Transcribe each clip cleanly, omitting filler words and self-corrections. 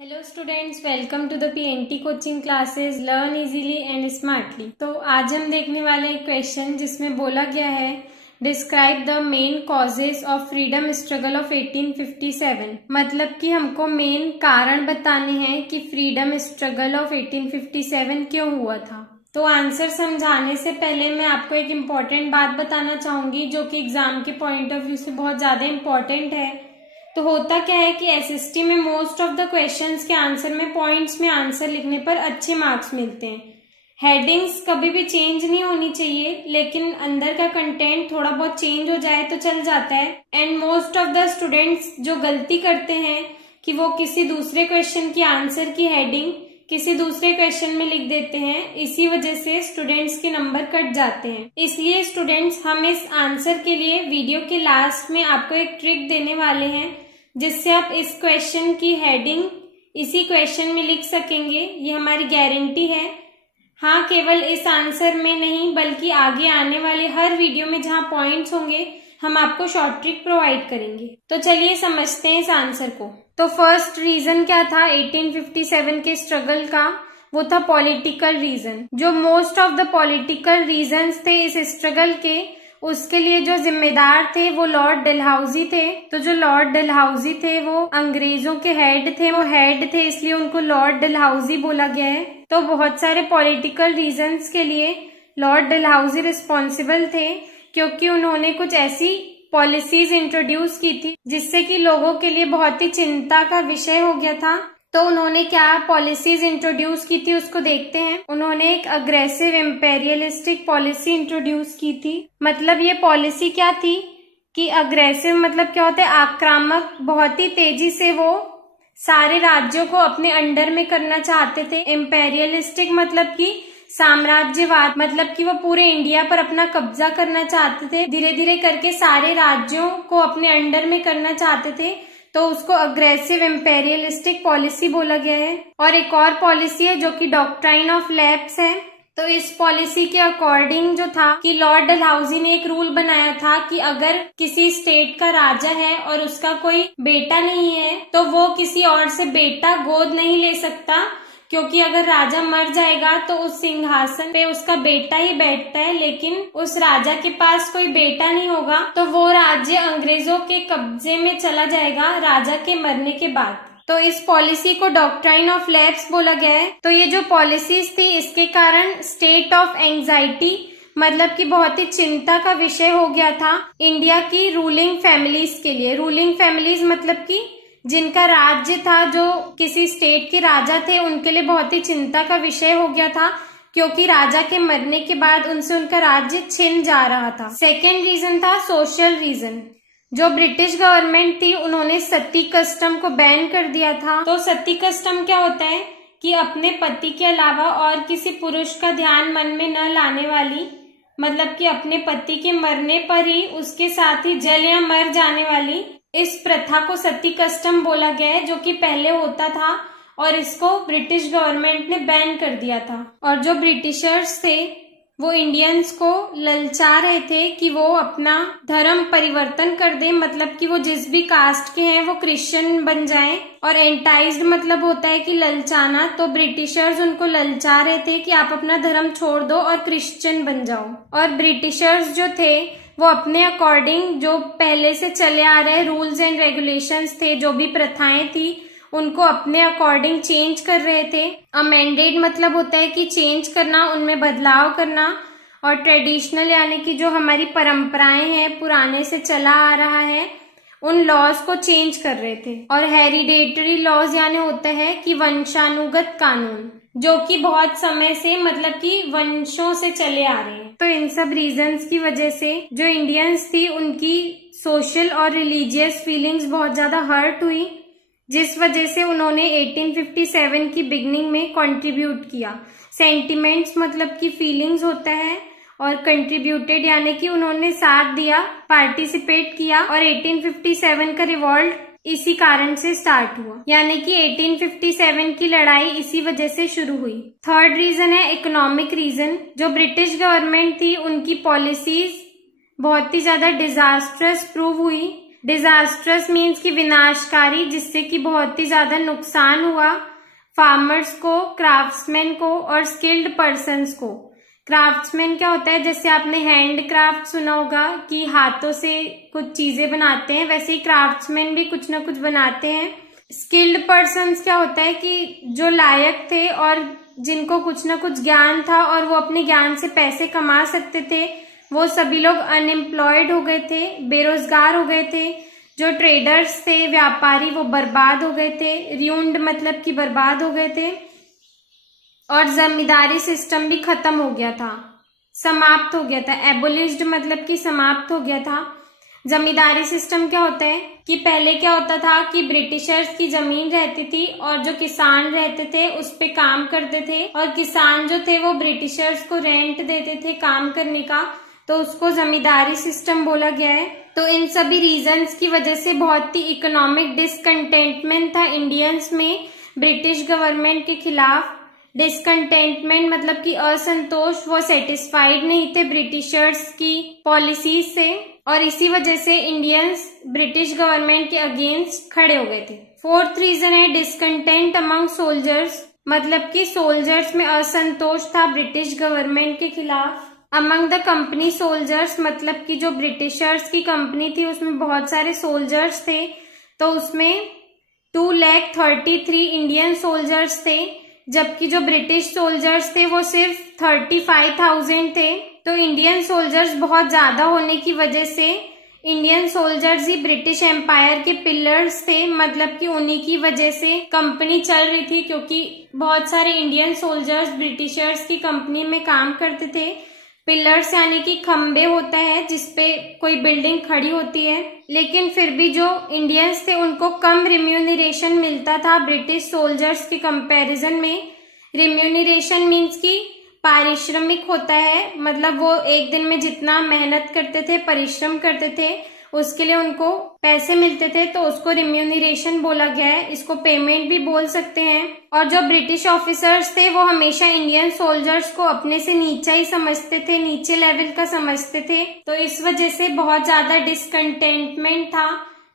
Hello students, welcome to the PNT coaching classes learn easily and smartly. तो आज हम देखने वाले एक क्वेश्चन जिसमें बोला गया है describe the main causes of freedom struggle of 1857। मतलब कि हमको मेन कारण बताने हैं कि फ्रीडम स्ट्रगल ऑफ 1857 क्यों हुआ था। तो आंसर समझाने से पहले मैं आपको एक इम्पॉर्टेंट बात बताना चाहूंगी जो कि एग्जाम के पॉइंट ऑफ व्यू से बहुत ज्यादा इम्पोर्टेंट है। तो होता क्या है कि एसएसटी में मोस्ट ऑफ द क्वेश्चंस के आंसर में पॉइंट्स में आंसर लिखने पर अच्छे मार्क्स मिलते हैं। हेडिंग्स कभी भी चेंज नहीं होनी चाहिए, लेकिन अंदर का कंटेंट थोड़ा बहुत चेंज हो जाए तो चल जाता है। And most of the students जो गलती करते हैं कि वो किसी दूसरे क्वेश्चन की आंसर की हेडिंग किसी दूसरे क्वेश्चन में लिख देते हैं, इसी वजह से स्टूडेंट्स के नंबर कट जाते हैं। इसलिए स्टूडेंट्स, हम इस आंसर के लिए वीडियो के लास्ट में आपको एक ट्रिक देने वाले हैं जिससे आप इस क्वेश्चन की हेडिंग इसी क्वेश्चन में लिख सकेंगे। ये हमारी गारंटी है। हाँ, केवल इस आंसर में नहीं बल्कि आगे आने वाले हर वीडियो में जहाँ पॉइंट्स होंगे हम आपको शॉर्ट ट्रिक प्रोवाइड करेंगे। तो चलिए समझते हैं इस आंसर को। तो फर्स्ट रीजन क्या था 1857 के स्ट्रगल का? वो था पॉलिटिकल रीजन। जो most of the political reasons थे इस स्ट्रगल के, उसके लिए जो जिम्मेदार थे वो लॉर्ड डलहौजी थे। तो जो लॉर्ड डलहौजी थे वो अंग्रेजों के हेड थे, इसलिए उनको लॉर्ड डलहौजी बोला गया है। तो बहुत सारे पॉलिटिकल रीजंस के लिए लॉर्ड डलहौजी रिस्पॉन्सिबल थे, क्योंकि उन्होंने कुछ ऐसी पॉलिसीज इंट्रोड्यूस की थी जिससे कि लोगों के लिए बहुत ही चिंता का विषय हो गया था। तो उन्होंने क्या पॉलिसीज इंट्रोड्यूस की थी उसको देखते हैं। उन्होंने एक अग्रेसिव इम्पेरियलिस्टिक पॉलिसी इंट्रोड्यूस की थी। मतलब ये पॉलिसी क्या थी कि अग्रेसिव मतलब क्या होता है? आक्रामक। बहुत ही तेजी से वो सारे राज्यों को अपने अंडर में करना चाहते थे। इम्पेरियलिस्टिक मतलब कि साम्राज्यवाद, मतलब कि वो पूरे इंडिया पर अपना कब्जा करना चाहते थे। धीरे धीरे करके सारे राज्यों को अपने अंडर में करना चाहते थे, तो उसको अग्रेसिव इम्पेरियलिस्टिक पॉलिसी बोला गया है। और एक और पॉलिसी है जो कि डॉक्ट्राइन ऑफ लैप्स है। तो इस पॉलिसी के अकॉर्डिंग जो था कि लॉर्ड डलहौजी ने एक रूल बनाया था कि अगर किसी स्टेट का राजा है और उसका कोई बेटा नहीं है तो वो किसी और से बेटा गोद नहीं ले सकता, क्योंकि अगर राजा मर जाएगा तो उस सिंहासन पे उसका बेटा ही बैठता है, लेकिन उस राजा के पास कोई बेटा नहीं होगा तो वो राज्य अंग्रेजों के कब्जे में चला जाएगा राजा के मरने के बाद। तो इस पॉलिसी को डॉक्ट्राइन ऑफ लैप्स बोला गया है। तो ये जो पॉलिसीज थी इसके कारण स्टेट ऑफ एंजाइटी मतलब कि बहुत ही चिंता का विषय हो गया था इंडिया की रूलिंग फैमिलीज के लिए। रूलिंग फैमिलीज मतलब कि जिनका राज्य था, जो किसी स्टेट के राजा थे, उनके लिए बहुत ही चिंता का विषय हो गया था, क्योंकि राजा के मरने के बाद उनसे उनका राज्य छिन जा रहा था। सेकेंड रीजन था सोशल रीजन। जो ब्रिटिश गवर्नमेंट थी उन्होंने सती कस्टम को बैन कर दिया था। तो सती कस्टम क्या होता है कि अपने पति के अलावा और किसी पुरुष का ध्यान मन में न लाने वाली, मतलब कि अपने पति के मरने पर ही उसके साथ ही जल या मर जाने वाली, इस प्रथा को सती कस्टम बोला गया है, जो कि पहले होता था और इसको ब्रिटिश गवर्नमेंट ने बैन कर दिया था। और जो ब्रिटिशर्स थे वो इंडियंस को ललचा रहे थे कि वो अपना धर्म परिवर्तन कर दें, मतलब कि वो जिस भी कास्ट के हैं वो क्रिश्चियन बन जाएं। और एंटाइज्ड मतलब होता है कि ललचाना। तो ब्रिटिशर्स उनको ललचा रहे थे कि आप अपना धर्म छोड़ दो और क्रिश्चियन बन जाओ। और ब्रिटिशर्स जो थे वो अपने अकॉर्डिंग जो पहले से चले आ रहे रूल्स एंड रेगुलेशंस थे, जो भी प्रथाएं थी, उनको अपने अकॉर्डिंग चेंज कर रहे थे। अमेंडेड मतलब होता है कि चेंज करना, उनमें बदलाव करना। और ट्रेडिशनल यानी कि जो हमारी परंपराएं हैं, पुराने से चला आ रहा है, उन लॉज को चेंज कर रहे थे। और हेरिडेटरी लॉज यानी होता है कि वंशानुगत कानून, जो कि बहुत समय से मतलब कि वंशों से चले आ रहे हैं। तो इन सब रीजंस की वजह से जो इंडियंस थी उनकी सोशल और रिलीजियस फीलिंग्स बहुत ज्यादा हर्ट हुई, जिस वजह से उन्होंने 1857 की बिगनिंग में कंट्रीब्यूट किया। सेंटिमेंट्स मतलब कि फीलिंग्स होता है, और कंट्रीब्यूटेड यानी कि उन्होंने साथ दिया, पार्टिसिपेट किया। और 1857 का रिवॉल्ट इसी कारण से स्टार्ट हुआ, यानी कि 1857 की लड़ाई इसी वजह से शुरू हुई। थर्ड रीजन है इकोनॉमिक रीजन। जो ब्रिटिश गवर्नमेंट थी उनकी पॉलिसीज बहुत ही ज्यादा डिजास्ट्रस प्रूव हुई, डिजास्ट्रस मीन्स कि विनाशकारी, जिससे कि बहुत ही ज्यादा नुकसान हुआ फार्मर्स को, क्राफ्ट्समैन को और स्किल्ड पर्सन्स को। क्राफ्ट्समैन क्या होता है, जैसे आपने हैंड क्राफ्ट सुना होगा कि हाथों से कुछ चीजें बनाते हैं, वैसे ही क्राफ्ट्समैन भी कुछ ना कुछ बनाते हैं। स्किल्ड पर्सन्स क्या होता है कि जो लायक थे और जिनको कुछ ना कुछ ज्ञान था और वो अपने ज्ञान से पैसे कमा सकते थे, वो सभी लोग अनएम्प्लॉयड हो गए थे, बेरोजगार हो गए थे। जो ट्रेडर्स थे, व्यापारी, वो बर्बाद हो गए थे। र्यून्ड मतलब कि बर्बाद हो गए थे। और जमींदारी सिस्टम भी खत्म हो गया था, समाप्त हो गया था। एबोलिश्ड मतलब कि समाप्त हो गया था। जमींदारी सिस्टम क्या होता है कि पहले क्या होता था कि ब्रिटिशर्स की जमीन रहती थी और जो किसान रहते थे उस पे काम करते थे, और किसान जो थे वो ब्रिटिशर्स को रेंट देते थे काम करने का, तो उसको जमींदारी सिस्टम बोला गया है। तो इन सभी रीजंस की वजह से बहुत ही इकोनॉमिक डिसकंटेंटमेंट था इंडियंस में ब्रिटिश गवर्नमेंट के खिलाफ। डिसकंटेंटमेंट मतलब कि असंतोष, वो सेटिस्फाइड नहीं थे ब्रिटिशर्स की पॉलिसीज से, और इसी वजह से इंडियंस ब्रिटिश गवर्नमेंट के अगेंस्ट खड़े हो गए थे। फोर्थ रीजन है डिसकंटेंट अमंग सोल्जर्स, मतलब कि सोल्जर्स में असंतोष था ब्रिटिश गवर्नमेंट के खिलाफ। अमंग द कंपनी सोल्जर्स मतलब कि जो ब्रिटिशर्स की कंपनी थी उसमें बहुत सारे सोल्जर्स थे, तो उसमें 2,33,000 इंडियन सोल्जर्स थे, जबकि जो ब्रिटिश सोल्जर्स थे वो सिर्फ 35,000 थे। तो इंडियन सोल्जर्स बहुत ज्यादा होने की वजह से इंडियन सोल्जर्स ही ब्रिटिश एम्पायर के पिलर्स थे, मतलब कि उन्हीं की वजह से कंपनी चल रही थी, क्योंकि बहुत सारे इंडियन सोल्जर्स ब्रिटिशर्स की कंपनी में काम करते थे। पिलर्स यानी कि खंबे होता है जिसपे कोई बिल्डिंग खड़ी होती है, लेकिन फिर भी जो इंडियंस थे उनको कम रिम्यूनरेशन मिलता था ब्रिटिश सोल्जर्स के कंपैरिजन में। रिम्यूनरेशन मीन्स कि पारिश्रमिक होता है, मतलब वो एक दिन में जितना मेहनत करते थे, परिश्रम करते थे, उसके लिए उनको पैसे मिलते थे, तो उसको रिम्यूनरेशन बोला गया है। इसको पेमेंट भी बोल सकते हैं। और जो ब्रिटिश ऑफिसर्स थे वो हमेशा इंडियन सोल्जर्स को अपने से नीचा ही समझते थे, नीचे लेवल का समझते थे, तो इस वजह से बहुत ज्यादा डिसकंटेंटमेंट था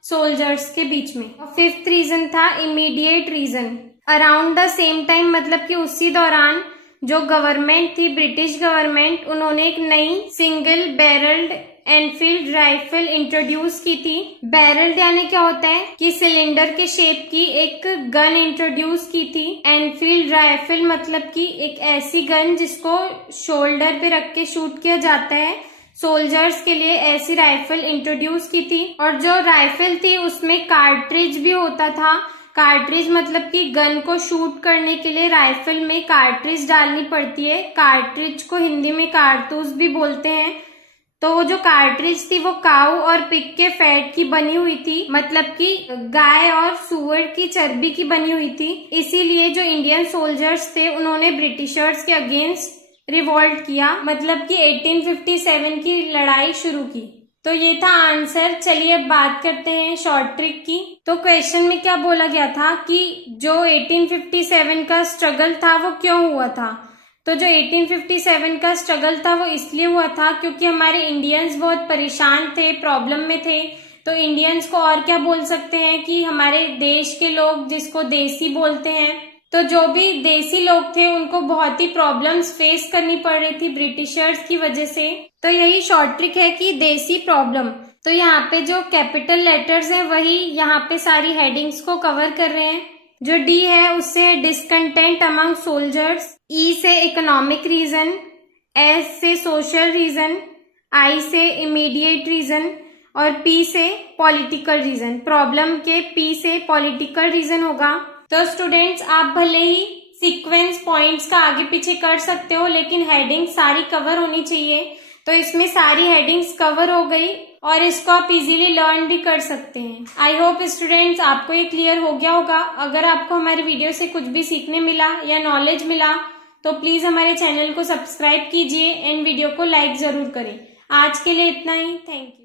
सोल्जर्स के बीच में। और फिफ्थ रीजन था immediate reason. Around the same time मतलब कि उसी दौरान जो गवर्नमेंट थी, ब्रिटिश गवर्नमेंट, उन्होंने एक नई single barrelled Enfield rifle introduce की थी। बैरल्ड यानी क्या होता है कि सिलेंडर के शेप की एक गन इंट्रोड्यूस की थी। एनफील्ड राइफल मतलब कि एक ऐसी गन जिसको शोल्डर पे रख के शूट किया जाता है, सोल्जर्स के लिए ऐसी राइफल इंट्रोड्यूस की थी। और जो राइफल थी उसमें कार्ट्रिज भी होता था। कार्ट्रिज मतलब कि गन को शूट करने के लिए राइफल में कार्ट्रिज डालनी पड़ती है। कार्ट्रिज को हिंदी में कारतूस भी बोलते हैं। तो वो जो कार्ट्रिज थी वो काऊ और पिग के फैट की बनी हुई थी, मतलब कि गाय और सुअर की चर्बी की बनी हुई थी। इसीलिए जो इंडियन सोल्जर्स थे उन्होंने ब्रिटिशर्स के अगेंस्ट रिवोल्ट किया, मतलब कि 1857 की लड़ाई शुरू की। तो ये था आंसर। चलिए अब बात करते हैं शॉर्ट ट्रिक की। तो क्वेश्चन में क्या बोला गया था कि जो 1857 का स्ट्रगल था वो क्यों हुआ था। तो जो 1857 का स्ट्रगल था वो इसलिए हुआ था क्योंकि हमारे इंडियंस बहुत परेशान थे, प्रॉब्लम में थे। तो इंडियंस को और क्या बोल सकते हैं कि हमारे देश के लोग, जिसको देसी बोलते हैं, तो जो भी देसी लोग थे उनको बहुत ही प्रॉब्लम्स फेस करनी पड़ रही थी ब्रिटिशर्स की वजह से। तो यही शॉर्ट ट्रिक है कि देसी प्रॉब्लम। तो यहाँ पे जो कैपिटल लेटर्स हैं वही यहाँ पे सारी हेडिंग्स को कवर कर रहे हैं। जो डी है उससे डिसकंटेंट अमंग सोल्जर्स, ई से इकोनॉमिक रीजन, एस से सोशल रीजन, आई से इमीडिएट रीजन और पी से पॉलिटिकल रीजन। प्रॉब्लम के पी से पॉलिटिकल रीजन होगा। तो स्टूडेंट्स आप भले ही सीक्वेंस पॉइंट्स का आगे पीछे कर सकते हो, लेकिन हेडिंग सारी कवर होनी चाहिए। तो इसमें सारी हेडिंग्स कवर हो गई और इसको आप इजीली लर्न भी कर सकते हैं। आई होप स्टूडेंट्स आपको ये क्लियर हो गया होगा। अगर आपको हमारी वीडियो से कुछ भी सीखने मिला या नॉलेज मिला तो प्लीज हमारे चैनल को सब्सक्राइब कीजिए एंड वीडियो को लाइक जरूर करें। आज के लिए इतना ही। Thank you.